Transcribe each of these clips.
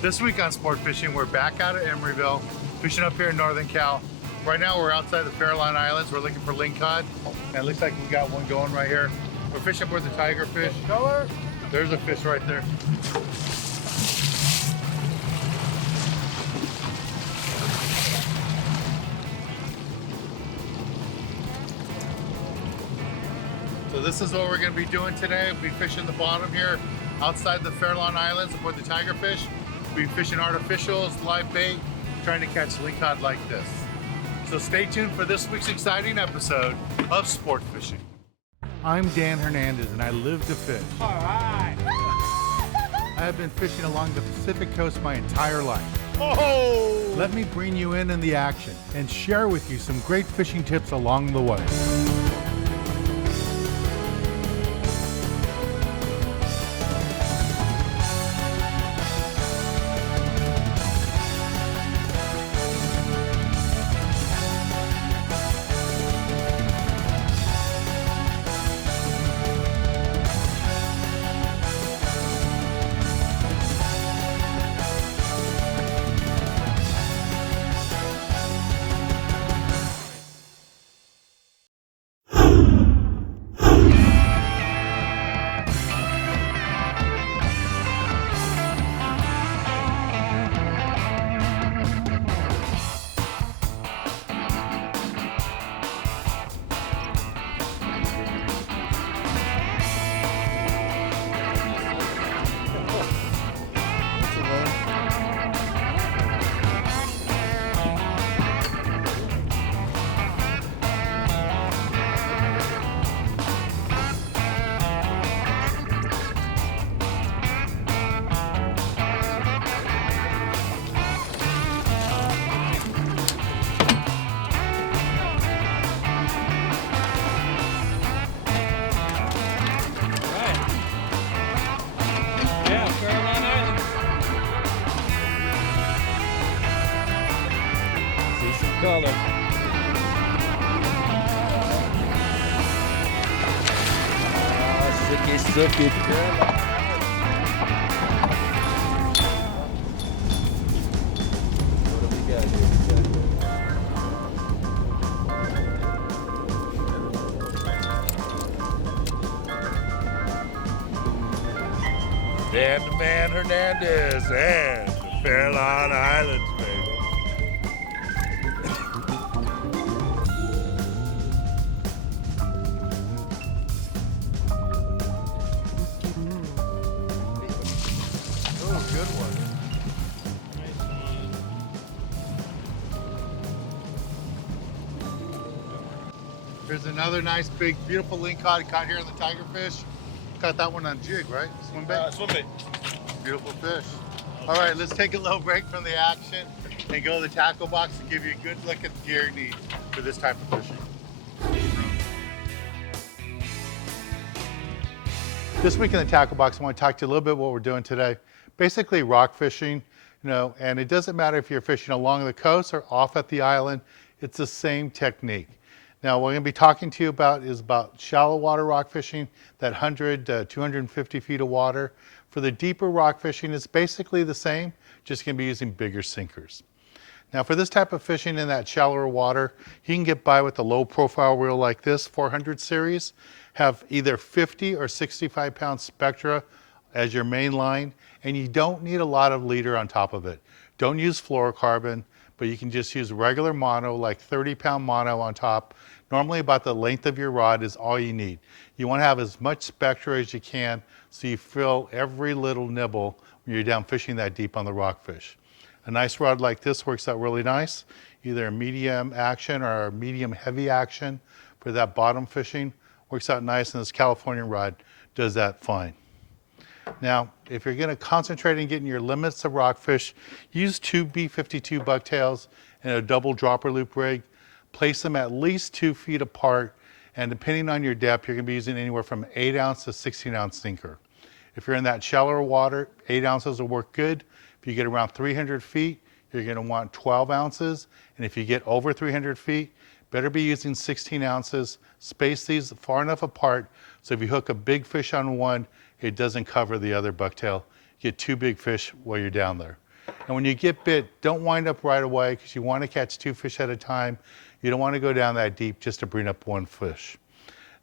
This week on Sport Fishing, we're back out at Emeryville, fishing up here in Northern Cal. Right now we're outside the Farallon Islands. We're looking for Lingcod, and it looks like we got one going right here. We're fishing up with the Tigerfish. Color? There's a fish right there. So this is what we're going to be doing today. We'll be fishing the bottom here outside the Farallon Islands aboard the Tigerfish. We'll be fishing artificials, live bait, trying to catch lingcod like this. So stay tuned for this week's exciting episode of Sport Fishing. I'm Dan Hernandez and I live to fish. All right. I have been fishing along the Pacific coast my entire life. Oh! Let me bring you in the action and share with you some great fishing tips along the way. Color. Sookie. What do we got here? Dan the Man Hernandez and the Farallon Islands, baby. Oh, good one. Here's another nice, big, beautiful lingcod caught here in the Tigerfish. Caught that one on jig, right? Swim bait? Swim bait. Beautiful fish. All right, let's take a little break from the action and go to the tackle box and give you a good look at the gear you need for this type of fishing. This week in the tackle box, I want to talk to you a little bit what we're doing today. Basically rock fishing, and it doesn't matter if you're fishing along the coast or off at the island, it's the same technique. Now, what I'm going to be talking to you about is about shallow water rock fishing, that 100 to 250 feet of water. For the deeper rock fishing, it's basically the same, just going to be using bigger sinkers. Now, for this type of fishing in that shallower water, you can get by with a low profile reel like this, 400 series, have either 50 or 65 pound spectra as your main line, and you don't need a lot of leader on top of it. Don't use fluorocarbon, but you can just use regular mono, like 30-pound mono on top. Normally about the length of your rod is all you need. You want to have as much spectra as you can so you fill every little nibble when you're down fishing that deep on the rockfish. A nice rod like this works out really nice, either a medium action or a medium heavy action for that bottom fishing. Works out nice, and this California rod does that fine. Now, if you're going to concentrate on getting your limits of rockfish, use two B52 bucktails and a double dropper loop rig. Place them at least 2 feet apart, and depending on your depth, you're going to be using anywhere from 8 ounce to 16 ounce sinker. If you're in that shallower water, 8 ounces will work good. If you get around 300 feet, you're going to want 12 ounces. And if you get over 300 feet, better be using 16 ounces. Space these far enough apart so if you hook a big fish on one, it doesn't cover the other bucktail. Get 2 big fish while you're down there. And when you get bit, don't wind up right away because you want to catch 2 fish at a time. You don't want to go down that deep just to bring up 1 fish.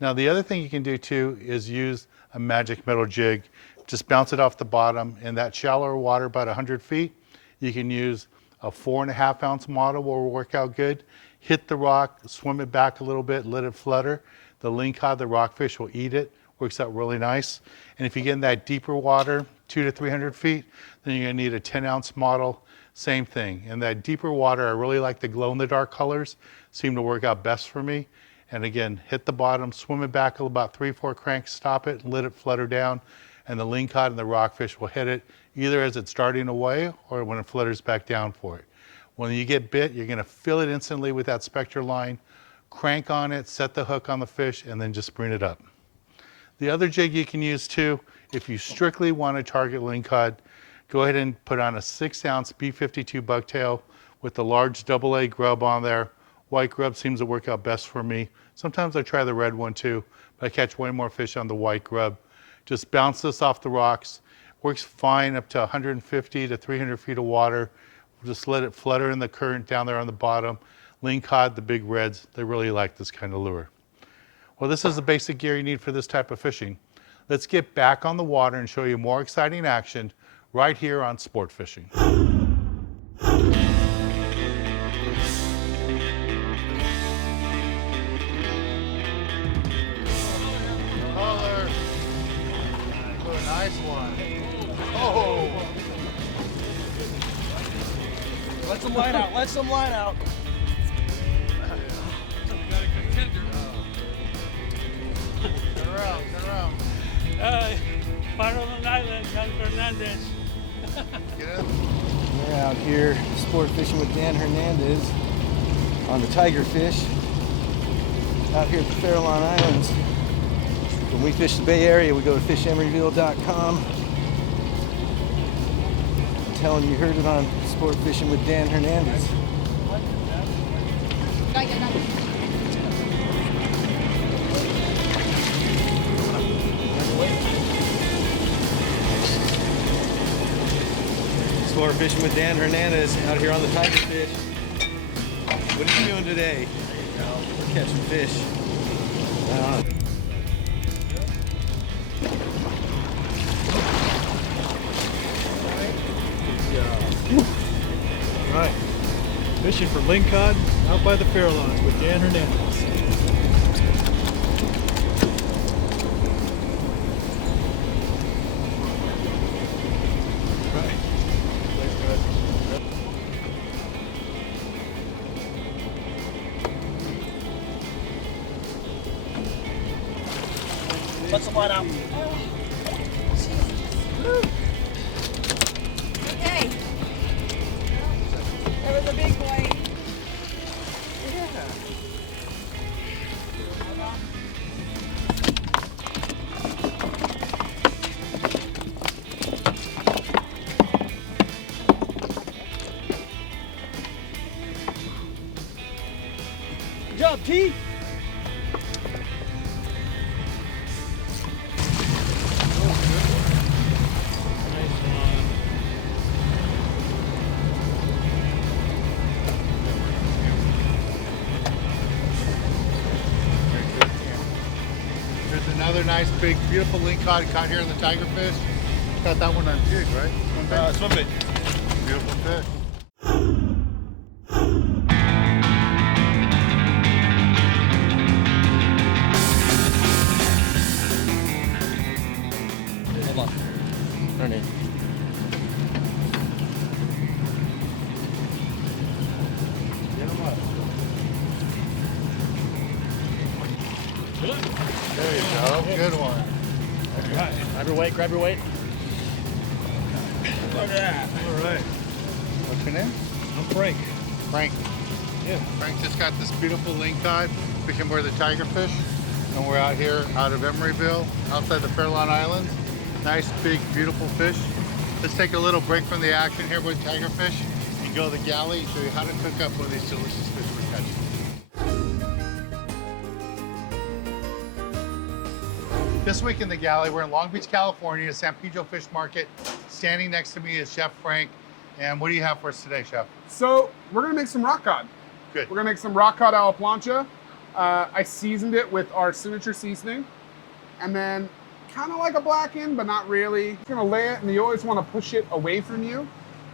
Now the other thing you can do too is use a magic metal jig. Just bounce it off the bottom. In that shallower water, about 100 feet, you can use a 4.5 ounce model will work out good. Hit the rock, swim it back a little bit, let it flutter. The lingcod, the rockfish, will eat it. Works out really nice. And if you get in that deeper water, 200 to 300 feet, then you're gonna need a 10 ounce model. Same thing. In that deeper water, I really like the glow in the dark colors. Seem to work out best for me. And again, hit the bottom, swim it back about 3-4 cranks, stop it, and let it flutter down. And the lingcod and the rockfish will hit it either as it's darting away or when it flutters back down for it. When you get bit, you're gonna feel it instantly with that spectra line, crank on it, set the hook on the fish, and then just bring it up. The other jig you can use too, if you strictly want to target lingcod, go ahead and put on a 6 ounce B52 bucktail with the large AA grub on there. White grub seems to work out best for me. Sometimes I try the red one too, but I catch way more fish on the white grub. Just bounce this off the rocks. Works fine up to 150 to 300 feet of water. Just let it flutter in the current down there on the bottom. Lingcod, the big reds, they really like this kind of lure. Well, this is the basic gear you need for this type of fishing. Let's get back on the water and show you more exciting action right here on Sport Fishing. Color. Oh, nice one. Oh! Let some line out. Let some line out. Turn around, turn around. Farallon Island, San Fernandez. Get in. We're out here sport fishing with Dan Hernandez on the Tigerfish out here at the Farallon Islands. When we fish the Bay Area, we go to fishemeryville.com. I'm telling you, heard it on Sport Fishing with Dan Hernandez. Sport Fishing with Dan Hernandez out here on the Tigerfish. What are you doing today? We're catching fish. Right. Fishing for lingcod out by the Farallons with Dan Hernandez. Right. Let some line out. Okay. That was a big boy. Good job, T. There's another nice, big, beautiful lingcod caught here in the Tigerfish. Got that one on jig, right? Swim bait. Beautiful fish. Hold on. Turn in. Get him up. There you go. Good one. Grab your weight, grab your weight. All right. What's your name? I'm Frank. Frank. Yeah. Frank just got this beautiful lingcod fishing for the Tigerfish. And we're out here out of Emeryville, outside the Farallon Islands. Nice, big, beautiful fish. Let's take a little break from the action here with Tigerfish and go to the galley and show you how to cook up one of these delicious fish we're catching. This week in the galley, we're in Long Beach, California, San Pedro Fish Market. Standing next to me is Chef Frank, And what do you have for us today, Chef? So we're gonna make some rock cod. Good. We're gonna make some rock cod a la plancha. I seasoned it with our signature seasoning, and then kind of like a blackened, but not really. Just gonna lay it, and you always want to push it away from you,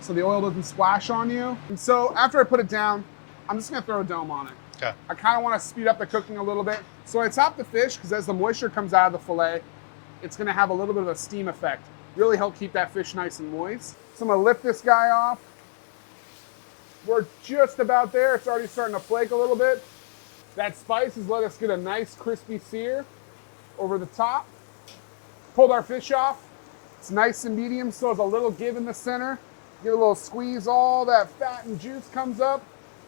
so the oil doesn't splash on you. And so after I put it down, I'm just gonna throw a dome on it. Okay. I kind of want to speed up the cooking a little bit. So I top the fish because as the moisture comes out of the fillet, it's gonna have a little bit of a steam effect. Really help keep that fish nice and moist. So I'm gonna lift this guy off. We're just about there. It's already starting to flake a little bit. That spice has let us get a nice crispy sear over the top. Pulled our fish off. It's nice and medium, so there's a little give in the center. Get a little squeeze, all that fat and juice comes up.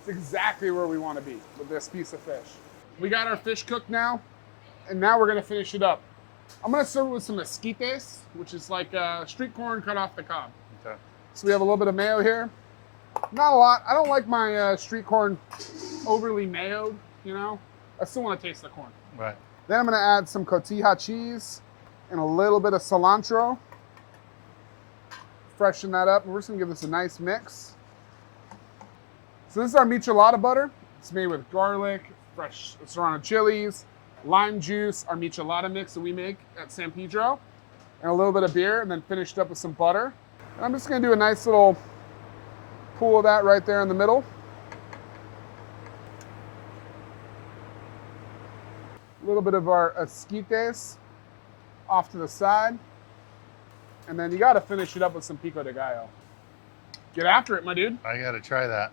It's exactly where we want to be with this piece of fish. We got our fish cooked now, and now we're gonna finish it up. I'm gonna serve it with some esquites, which is like street corn cut off the cob. Okay. So we have a little bit of mayo here. Not a lot. I don't like my street corn overly mayoed, you know? I still want to taste the corn. Right. Then I'm going to add some cotija cheese and a little bit of cilantro. Freshen that up. We're just going to give this a nice mix. So this is our michelada butter. It's made with garlic, fresh serrano chilies, lime juice, our michelada mix that we make at San Pedro, and a little bit of beer, and then finished up with some butter. And I'm just going to do a nice little pool of that right there in the middle. A little bit of our esquites off to the side. And then you got to finish it up with some pico de gallo. Get after it, my dude. I got to try that.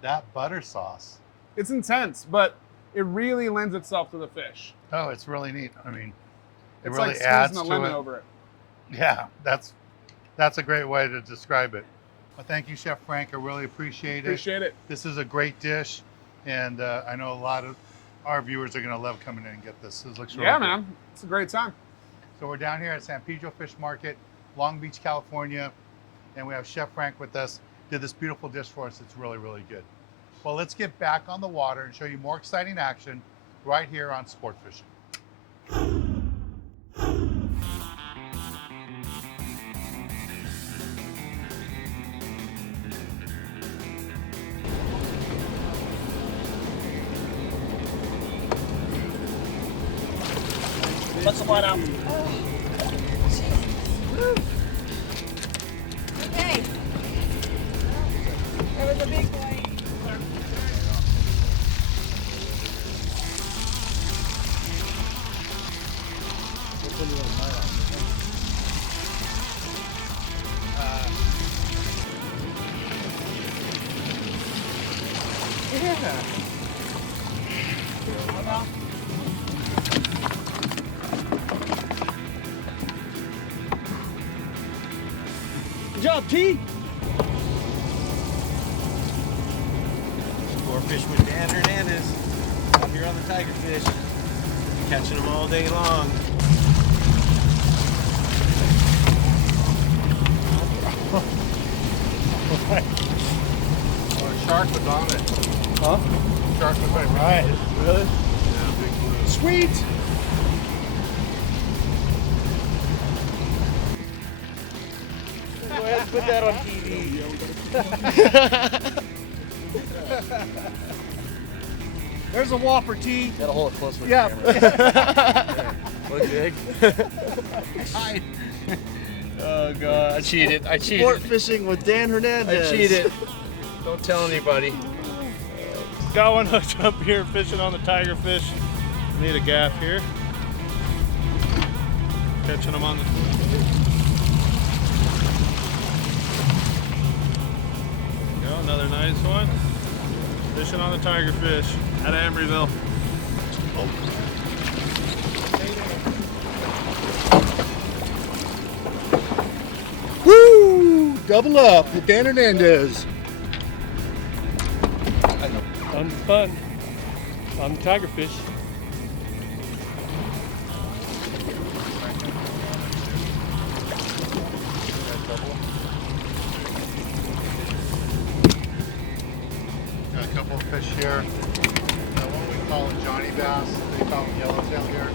That butter sauce. It's intense, but it really lends itself to the fish. Oh, it's really neat. I mean, it It's really like adds squeezing to a lemon it. over it. Yeah, that's a great way to describe it. Well, thank you, Chef Frank. I really appreciate it. Appreciate it. This is a great dish, and I know a lot of our viewers are going to love coming in and get this. This looks really Yeah, good. man. It's a great time. So we're down here at San Pedro Fish Market, Long Beach, California, and we have Chef Frank with us. Did this beautiful dish for us. It's really, really good. Well, let's get back on the water and show you more exciting action right here on Sport Fishing. What's the one up? Okay. There was a big boy. Good job, T. Sport fishing with Dan Hernandez out here on the Tigerfish. Catching them all day long. Oh, a shark was on it. Huh? Shark was on it. Right. Really? Yeah, big blue. Sweet! Go ahead and put that on TV. There's a Whopper, T. Gotta hold it close with Yeah. the camera. Look big. Oh, God. I cheated. I cheated. Sport fishing with Dan Hernandez. I cheated. Don't tell anybody. Got one hooked up here fishing on the Tigerfish. Need a gaff here. Catching them on the. There we go, another nice one. Fishing on the Tigerfish at Embryville. Woo! Double up with Dan Hernandez. Fun on the Tigerfish. Got a couple of fish here. What we call them Johnny bass. They call them yellowtail here.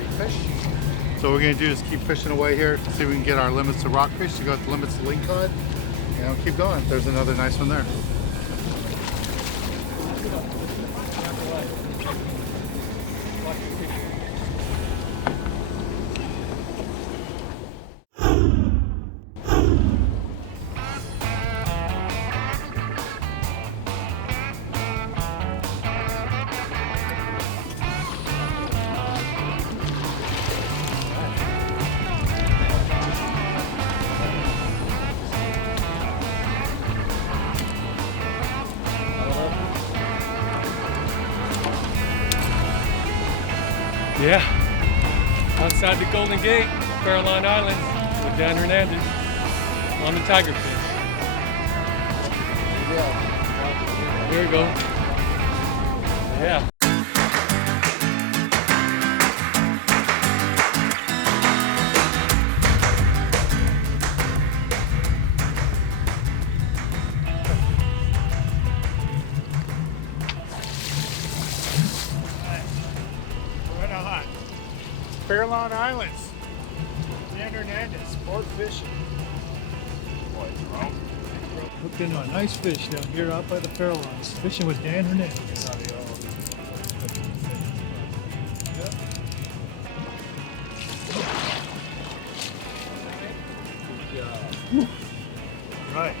quality fish. So what we're gonna do is keep fishing away here, see if we can get our limits to rockfish, to go with the limits to lingcod, and we'll keep going. There's another nice one there. Yeah, outside the Golden Gate, Caroline Islands, with Dan Hernandez on the Tigerfish. Here we go. Yeah. Fairlawn Islands. Dan Hernandez, sport fishing. Hooked into a nice fish down here out by the Fairlawns, fishing with Dan Hernandez. Right.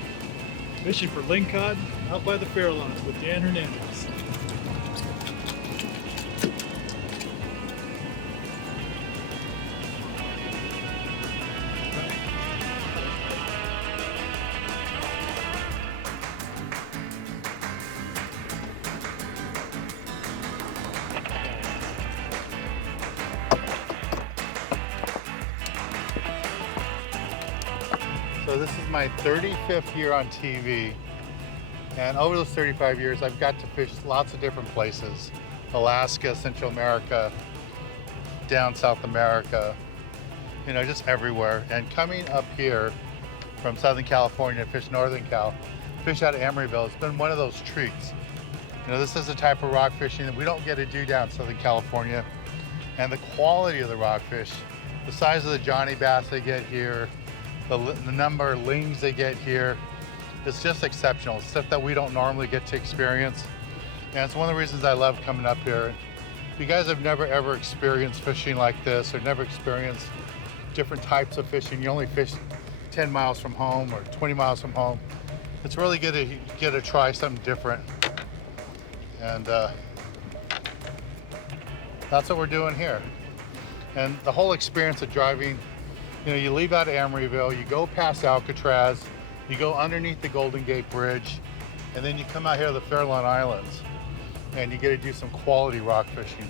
Fishing for lingcod out by the Fairlawns with Dan Hernandez. So this is my 35th year on TV, and over those 35 years I've got to fish lots of different places. Alaska, Central America, down South America, you know, just everywhere. And coming up here from Southern California to fish Northern Cal, fish out of Emeryville, it's been one of those treats. You know, this is the type of rock fishing that we don't get to do down Southern California. And the quality of the rockfish, the size of the Johnny bass they get here, the number of lings they get here, it's just exceptional. Stuff that we don't normally get to experience. And it's one of the reasons I love coming up here. If you guys have never ever experienced fishing like this, or never experienced different types of fishing, you only fish 10 miles from home or 20 miles from home, it's really good to get to try something different. And that's what we're doing here. And the whole experience of driving, you know, you leave out of Emeryville, you go past Alcatraz, you go underneath the Golden Gate Bridge, and then you come out here to the Fairlawn Islands, and you get to do some quality rock fishing.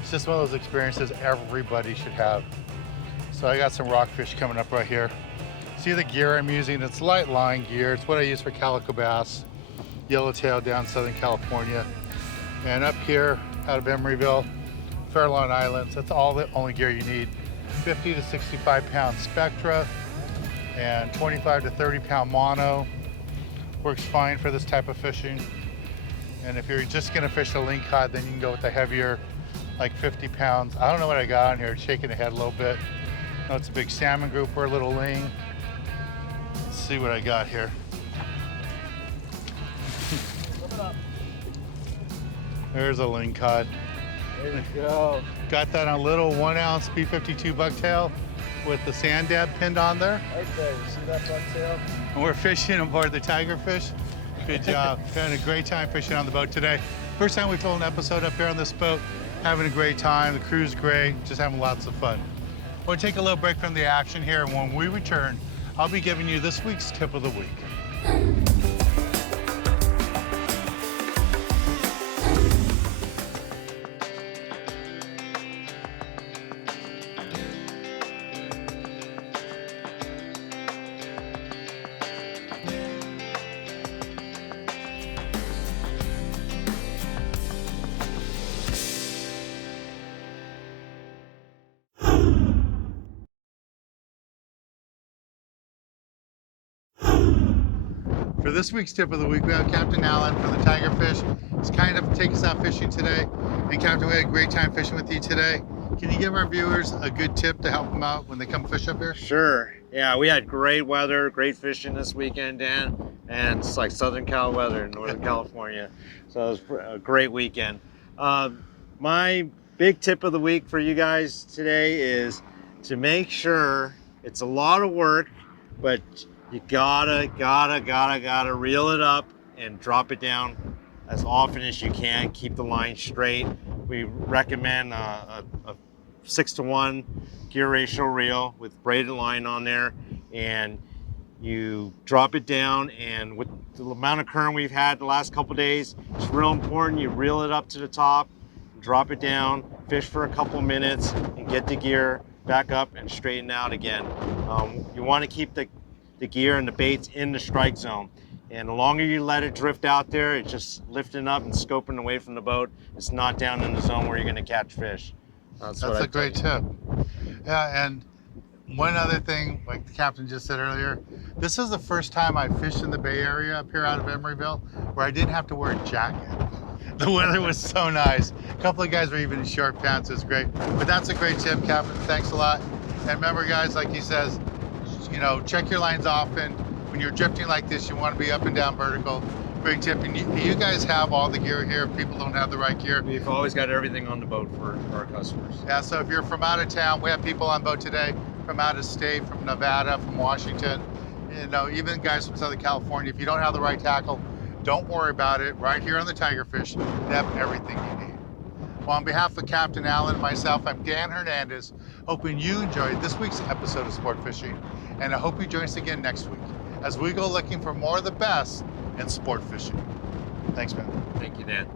It's just one of those experiences everybody should have. So I got some rockfish coming up right here. See the gear I'm using? It's light line gear. It's what I use for calico bass, yellowtail down Southern California. And up here out of Emeryville, Fairlawn Islands, that's all the only gear you need. 50 to 65 pound Spectra and 25 to 30 pound mono. Works fine for this type of fishing. And if you're just gonna fish a lingcod, then you can go with the heavier, like 50 pounds. I don't know what I got on here, it's shaking the head a little bit. No, it's a big salmon grouper, a little ling. Let's see what I got here. There's a lingcod. There you go. Got that on a little 1 ounce P52 bucktail with the sand dab pinned on there. Right there, you see that bucktail? And we're fishing aboard the Tigerfish. Good job. Having a great time fishing on the boat today. First time we filmed an episode up here on this boat. Having a great time. The crew's great. Just having lots of fun. We'll take a little break from the action here, and when we return, I'll be giving you this week's tip of the week. For this week's tip of the week, we have Captain Allen for the Tigerfish. He's kind of taking us out fishing today. And Captain, we had a great time fishing with you today. Can you give our viewers a good tip to help them out when they come fish up here? Sure. Yeah, we had great weather, great fishing this weekend, Dan, and it's like Southern Cal weather in Northern California. So it was a great weekend. My big tip of the week for you guys today is to make sure, it's a lot of work, but you gotta reel it up and drop it down as often as you can. Keep the line straight. We recommend a 6-to-1 gear ratio reel with braided line on there, and you drop it down, and with the amount of current we've had the last couple days, it's real important you reel it up to the top, drop it down, fish for a couple minutes, and get the gear back up and straighten out again. You want to keep the gear and the baits in the strike zone, and the longer you let it drift out there, it's just lifting up and scoping away from the boat. It's not down in the zone where you're going to catch fish. That's a great tip. Yeah, and one other thing, like the captain just said earlier, this is the first time I fished in the Bay Area up here out of Emeryville where I didn't have to wear a jacket. The weather was so nice. A couple of guys were even in short pants. It was great. But that's a great tip, Captain. Thanks a lot. And remember, guys, like he says, you know, check your lines often. When you're drifting like this, you want to be up and down vertical. Great tip. And you guys have all the gear here. People don't have the right gear. We've always got everything on the boat for our customers. Yeah, so if you're from out of town, we have people on boat today from out of state, from Nevada, from Washington, you know, even guys from Southern California. If you don't have the right tackle, don't worry about it. Right here on the Tigerfish, they have everything you need. Well, on behalf of Captain Allen and myself, I'm Dan Hernandez, hoping you enjoyed this week's episode of Sport Fishing, and I hope you join us again next week as we go looking for more of the best in sport fishing. Thanks, man. Thank you, Dan.